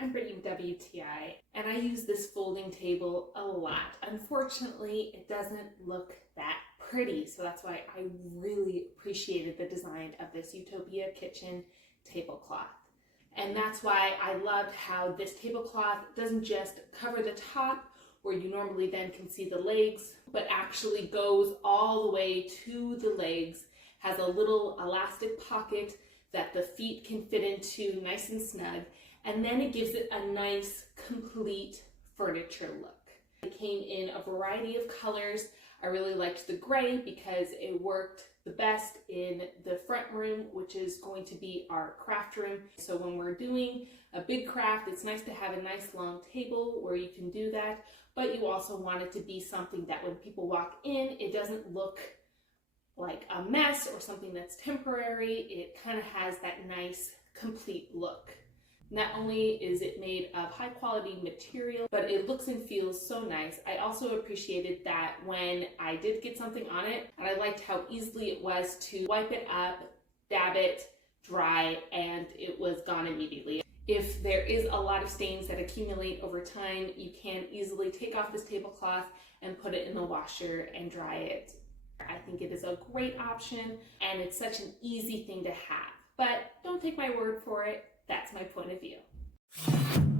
I'm Brittany with WTI, and I use this folding table a lot. Unfortunately, it doesn't look that pretty, so that's why I really appreciated the design of this Utopia kitchen tablecloth. And that's why I loved how this tablecloth doesn't just cover the top, where you normally then can see the legs, but actually goes all the way to the legs, has a little elastic pocket that the feet can fit into nice and snug, and then it gives it a nice, complete furniture look. It came in a variety of colors. I really liked the gray because it worked the best in the front room, which is going to be our craft room. So when we're doing a big craft, it's nice to have a nice long table where you can do that, but you also want it to be something that when people walk in, it doesn't look like a mess or something that's temporary. It kind of has that nice, complete look. Not only is it made of high quality material, but it looks and feels so nice. I also appreciated that when I did get something on it, and I liked how easily it was to wipe it up, dab it, dry, and it was gone immediately. If there is a lot of stains that accumulate over time, you can easily take off this tablecloth and put it in the washer and dry it. I think it is a great option, and it's such an easy thing to have. But don't take my word for it. That's my point of view.